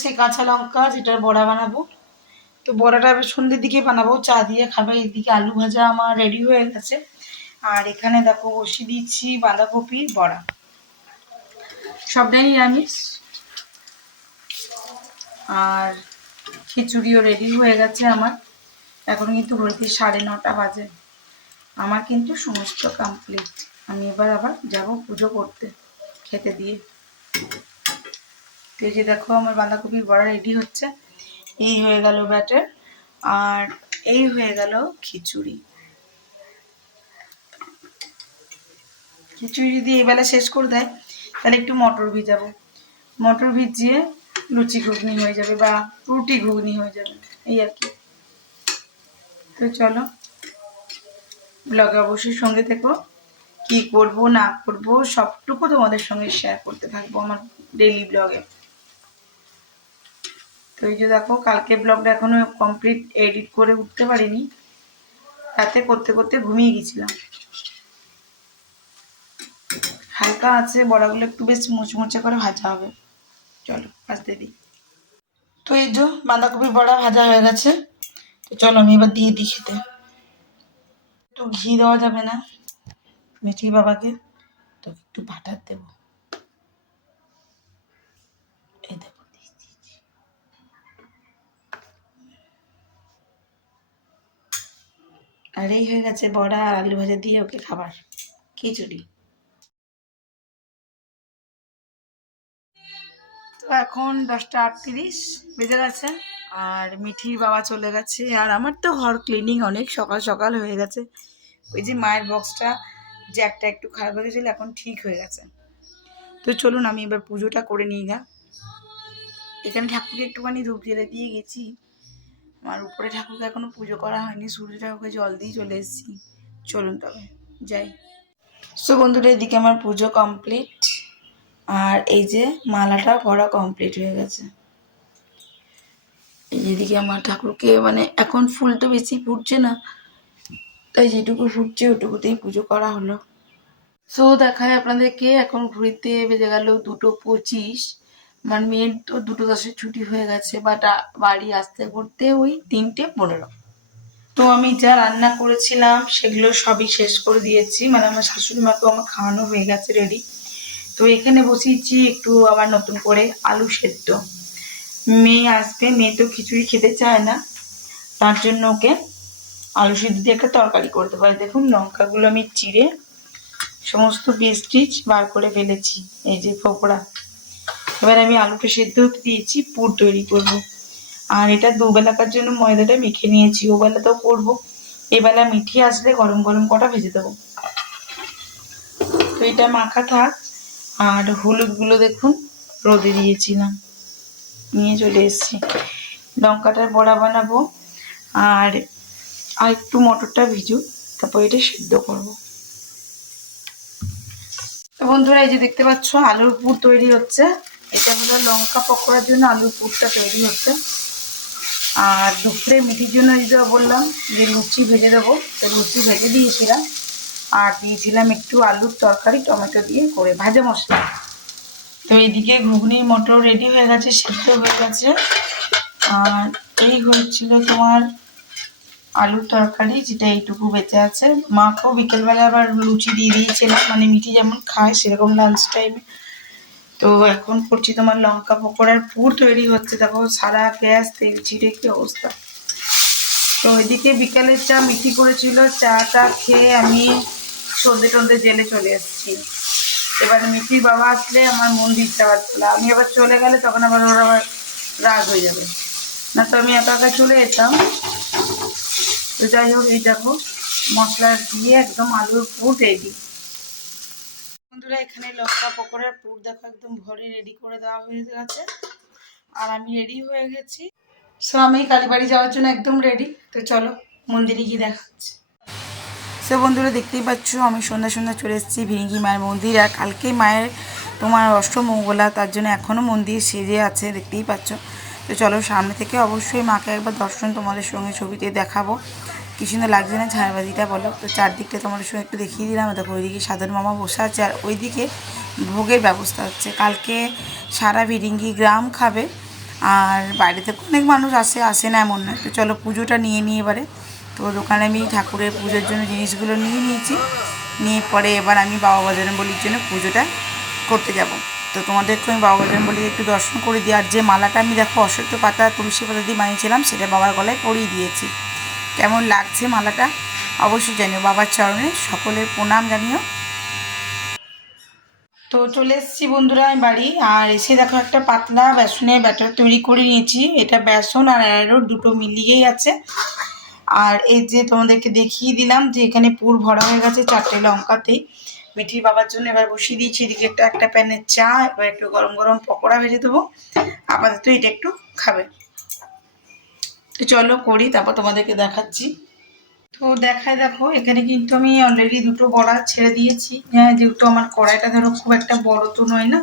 সেই কাঁচা লঙ্কা যেটার বড়া বানাবো। তো বড়াটা সন্ধ্যের দিকে বানাবো, চা দিয়ে খাবে। এদিকে আলু ভাজা আমার রেডি হয়ে গেছে। আর এখানে দেখো বসিয়ে দিচ্ছি বাঁধাকপির বড়া, সবটাই নিরামিষ। আর খিচুড়িও রেডি হয়ে গেছে আমার। এখন কিন্তু ঘড়িতে 9:30 বাজে। আমার কিন্তু সমস্ত কমপ্লিট। আমি এবার আবার যাব পুজো করতে খেতে দিয়ে। তো এই যে দেখো আমার বাঁধাকপির বড়া রেডি হচ্ছে। এই হয়ে গেল ব্যাটার, আর এই হয়ে গেল খিচুড়ি। খিচুড়ি যদি এই বেলা শেষ করে দেয় তাহলে একটু মটর ভিজাবো, মটর ভিজিয়ে লুচি ঘুগনি হয়ে যাবে বা রুটি ঘুগনি হয়ে যাবে, এই আর কি। তো চলো ব্লগে অবশ্যই সঙ্গে থেকো, কি করব না করব সবটুকু তোমাদের সঙ্গে শেয়ার করতে থাকবো আমার ডেইলি ব্লগে। তো এই যে দেখো কালকে ব্লগটা এখনো কমপ্লিট এডিট করে উঠতে পারিনি, রাতে করতে করতে ঘুমিয়ে গেছিলাম। হালকা আছে, বড়াগুলো একটু বেশ মুচমুচে করে ভাজা হবে। চলো ভাজতে দিই। তো এই যে বাঁধাকপির বড়া ভাজা হয়ে গেছে। তো চলো আমি এবার দিয়ে দিই খেতে। একটু ঘি দেওয়া যাবে না মিঠি বাবাকে, তো একটু বাটার দেবো। এই দেখো আর এই হয়ে গেছে বড়া আর আলু ভাজা দিয়ে ওকে খাবার খিচুড়ি। তো এখন 10:38 বেজে গেছে, আর মিঠির বাবা চলে গেছে। আর আমার তো ঘর ক্লিনিং অনেক সকাল সকাল হয়ে গেছে। ওই যে মায়ের বক্সটা যে একটা একটু খারাপ হয়ে গেছিলো, এখন ঠিক হয়ে গেছে। তো চলুন আমি এবার পুজোটা করে নিই গা। এখানে ঠাকুরকে একটুখানি ধূপ জেলে দিয়ে গেছি। আমার উপরে ঠাকুরকে এখনো পুজো করা হয়নি, সূর্য ঠাকুরকে জল দিয়ে চলে এসেছি। চলুন তবে যাই। সো বন্ধুরা এদিকে আমার পুজো কমপ্লিট, আর এই যে মালাটা করা কমপ্লিট হয়ে গেছে। এদিকে আমার ঠাকুরকে মানে এখন ফুলটা বেশি ফুটছে না, তাই যেটুকু ফুটছে ওটুকুতেই পুজো করা হলো। সো দেখায় আপনাদেরকে, এখন ঘুরিতে বেজে গেল 2:25। আমার মেয়ের তো 2:10 ছুটি হয়ে গেছে, বাট বাড়ি আসতে করতে ওই 3:15। তো আমি যা রান্না করেছিলাম সেগুলো সবই শেষ করে দিয়েছি, মানে আমার শাশুড়ি মাকেও আমার খাওয়ানো হয়ে গেছে রেডি। তো এখানে বসিয়েছি একটু আবার নতুন করে আলু সেদ্ধ। মেয়ে আসবে, মেয়ে তো খিচুড়ি খেতে চায় না, তার জন্য ওকে আলু সেদ্ধ দিয়ে একটা তরকারি করতে পারি। দেখুন লঙ্কাগুলো আমি চিড়ে সমস্ত বীজ টিজ বার করে ফেলেছি, এই যে ফোকড়া। এবার আমি আলুটা সেদ্ধ হতে দিয়েছি, পুর তৈরি করব। আর এটা দুবেলাকার জন্য ময়দাটা মেখে নিয়েছি, ও বেলাতেও করবো। এবেলা মিঠি আসলে গরম গরম কটা ভেজে দেবো। তো এটা মাখা থাক। আর হলুদগুলো দেখুন রোদে দিয়েছিলাম, নিয়ে চলে এসেছি। লঙ্কাটার বড়া বানাবো, আর একটু মটরটা ভিজুক, তারপর এটা সিদ্ধ করব। তো বন্ধুরা এই যে দেখতে পাচ্ছ আলুর পুর তৈরি হচ্ছে। এটা হলো লঙ্কা পকোড়ার জন্য আলুর পুরটা তৈরি হচ্ছে। আর দুপুরে মিঠির জন্য এই যে বললাম যে লুচি ভেজে দেবো, তো লুচি ভেজে দিয়েছিলাম। আর দিয়েছিলাম একটু আলুর তরকারি টমেটো দিয়ে করে ভাজা মশলা। তো এইদিকে ঘুগনি মটর রেডি হয়ে গেছে, সিদ্ধ হয়ে গেছে। আর এই হয়েছিল তোমার আলুর তরকারি, যেটা এইটুকু বেঁচে আছে। মাকেও বিকেলবেলা আবার লুচি দিয়ে দিয়েছিলাম, মানে মিঠি যেমন খায় সেরকম লাঞ্চ টাইমে। তো এখন করছি তোমার লঙ্কা পকোড়ার পুর তৈরি হচ্ছে। দেখো সারা গ্যাস তেল ছিটে কি অবস্থা। তো ওইদিকে বিকালের চা মিঠি করেছিল, চাটা খেয়ে আমি সন্ধে টন্ধে জেলে চলে এসেছি। এবার মিঠির বাবা আসলে আমার মন দিতে পারছিল, আমি আবার চলে গেলে তখন আবার ওরা আবার রাগ হয়ে যাবে, না তো আমি একা একা চলে যেতাম। তো যাই হোক এই দেখো মশলা দিয়ে একদম আলুর পুর রেডি। বন্ধুরা এখানে লঙ্কা পকোড়ার পুর দেখো একদম ভরে রেডি করে দেওয়া হয়ে গেছে, আর আমি রেডি হয়ে গেছি। সো আমি কালীবাড়ি যাওয়ার জন্য একদম রেডি। তো চলো মন্দিরে গিয়ে দেখাচ্ছি। সো বন্ধুরা দেখতেই পাচ্ছ আমি সন্ধ্যা সন্ধ্যা চলে এসেছি ভিরিঙ্গি মায়ের মন্দির। আর কালকে মায়ের তোমার অষ্টমঙ্গলা, তার জন্য এখনও মন্দির সেজে আছে, দেখতেই পাচ্ছ। তো চলো সামনে থেকে অবশ্যই মাকে একবার দর্শন তোমাদের সঙ্গে ছবিতে দেখাবো। কি সুন্দর লাগছে না ঝাড়বাতিটা বলো। তো চারদিকটা তোমাদের সঙ্গে একটু দেখিয়ে দিলাম। দেখো ওইদিকে সাধন মামা বসে আছে, আর ওইদিকে ভোগের ব্যবস্থা হচ্ছে। কালকে সারা ভিরিঙ্গি গ্রাম খাবে, আর বাইরে থেকে অনেক মানুষ আসে না এমন নয়। তো চলো পুজোটা নিয়ে নিই এবারে। তো দোকানে আমি ঠাকুরের পুজোর জন্য জিনিসগুলো নিয়ে নিয়েছি, নিয়ে পরে এবার আমি বাবা বজরংবলীর জন্য পুজোটা করতে যাব। তো তোমাদেরকে আমি বাবা বজরংবলীকে একটু দর্শন করে দিই। আর যে মালাটা আমি দেখো অশ্বত্থ পাতা তুলসী পাতা দিয়ে বানিয়েছিলাম সেটা বাবার গলায় পরিয়ে দিয়েছি। কেমন লাগছে মালাটা অবশ্যই জানিও, বাবার চরণে সকলের প্রণাম জানিও। তো চলে এসেছি বন্ধুরা আমি বাড়ি, আর এসে দেখো একটা পাতলা বেসনের ব্যাটার তৈরি করে নিয়েছি। এটা বেসন আর অ্যারারুট দুটো মিলিয়েই আছে। আর এই যে তোমাদেরকে দেখিয়ে দিলাম যে এখানে পুর ভরা হয়ে গেছে 4টে লঙ্কাতেই। মিঠির বাবার জন্য এবার বসিয়ে দিয়েছি এদিকে একটা প্যানে চা, এবার একটু গরম গরম পকোড়া ভেজে দেবো। আপাতত এটা একটু খাবে। তো চলো করি, তারপর তোমাদেরকে দেখাচ্ছি। তো দেখো এখানে কিন্তু আমি অলরেডি দুটো বড়া ছেড়ে দিয়েছি। হ্যাঁ, যেহেতু আমার কড়াইটা ধরো খুব একটা বড় তো নয় না,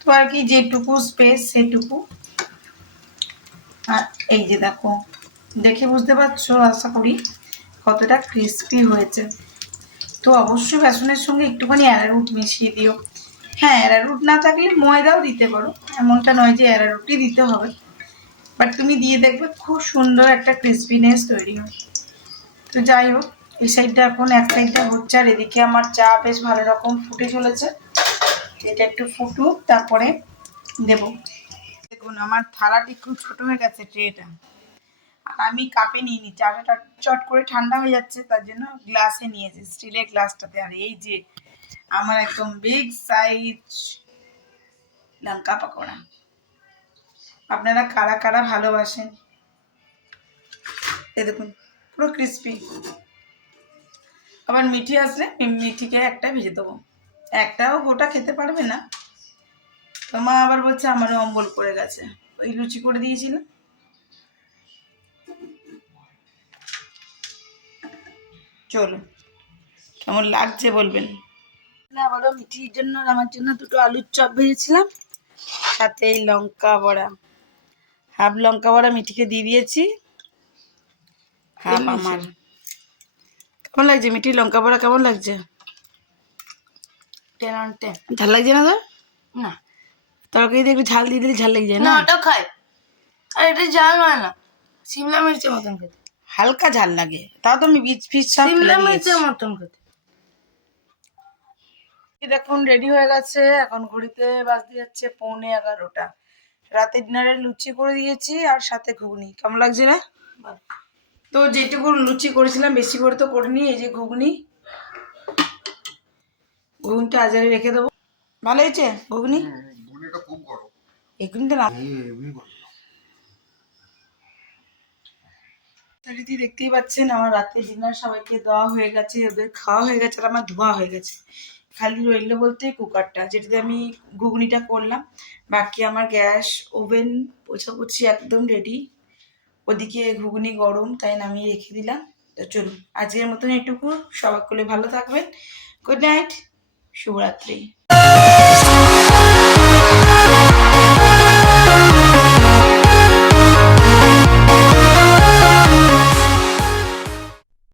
তো আর কি যেটুকু স্পেস সেটুকু। আর এই যে দেখো, দেখে বুঝতে পারছো আশা করি কতটা ক্রিস্পি হয়েছে। তো অবশ্যই বেসনের সঙ্গে একটুখানি অ্যারারুট মিশিয়ে দিও। হ্যাঁ, অ্যারারুট না থাকলে ময়দাও দিতে পারো, এমনটা নয় যে অ্যারারুটই দিতে হবে, বাট তুমি দিয়ে দেখবে খুব সুন্দর একটা ক্রিস্পিনেস তৈরি হয়। তো যাই হোক, এই সাইডটা এখন এক সাইডটা হচ্ছে, আর এদিকে আমার চা বেশ ভালো রকম ফুটে চলেছে। এটা একটু ফুটুক, তারপরে দেব। দেখুন আমার থালাটি খুব ছোট হয়ে গেছে ট্রেটা, আর আমি কাপে নিয়ে নি, চাটা চট করে ঠান্ডা হয়ে যাচ্ছে, তার জন্য গ্লাসে নিয়েছি, স্টিলের গ্লাসটাতে। আর এই যে আমার একদম বিগ সাইজ লঙ্কা পকোড়া, আপনারা কারা কারা ভালোবাসেন। এই দেখুন পুরো ক্রিস্পি। আবার মিঠি আসলে মিঠিকে একটা ভেজে দেবো, একটাও গোটা খেতে পারবে না। তো মা আবার বলছে আমারও অম্বল করে গেছে, ওই লুচি করে দিয়েছিল। চলো কেমন লাগছে বলবেন। আবারও মিঠির জন্য আমার জন্য দুটো আলুর চপ ভেজেছিলাম, সাথে এই লঙ্কা বড়া, হাফ লঙ্কা বড়া মিঠিকে দিয়ে দিয়েছি, হাফ আমার। কেমন লাগছে মিঠি লঙ্কা বড়া, কেমন লাগছে? ঝাল লাগছে না তোর? না, তরকারিতে একটু ঝাল দিয়ে দিলে ঝাল লেগে যায় না? ওটাও খায়, আর এটা ঝাল হয় না, সিমলা মির্চের মতন খেতে, হালকা ঝাল লাগে। তাও তো আমি পিস সিমলা মির্চের মতন খেতে। দেখুন রেডি হয়ে গেছে, এখন ঘড়িতে বাজতে যাচ্ছে 11:15। রাতে ডিনারে লুচি করে দিয়েছি আর সাথে ঘুগনি। কেমন লাগছে না? তো যেটুকু লুচি করেছিলাম বেশি করে তো করিনি। এই যে ঘুগনিটা আজারে রেখে দেবো। ভালো হয়েছে ঘুগনি? এই ঘুগনিটা না দিদি দেখতেই পাচ্ছেন আমার রাতে ডিনার সবাইকে দেওয়া হয়ে গেছে, ওদের খাওয়া হয়ে গেছে, আর আমার ধোয়া হয়ে গেছে। খালি রইলো বলতে কুকারটা, যেটাতে আমি ঘুগনিটা করলাম। বাকি আমার গ্যাস ওভেন পোছাপুছি একদম রেডি। ওদিকে ঘুগনি গরম, তাই নামিয়ে রেখে দিলাম। তো চলুন আজকের মতন এটুকু, সবাই ভালো থাকবেন। গুড নাইট, শুভরাত্রি।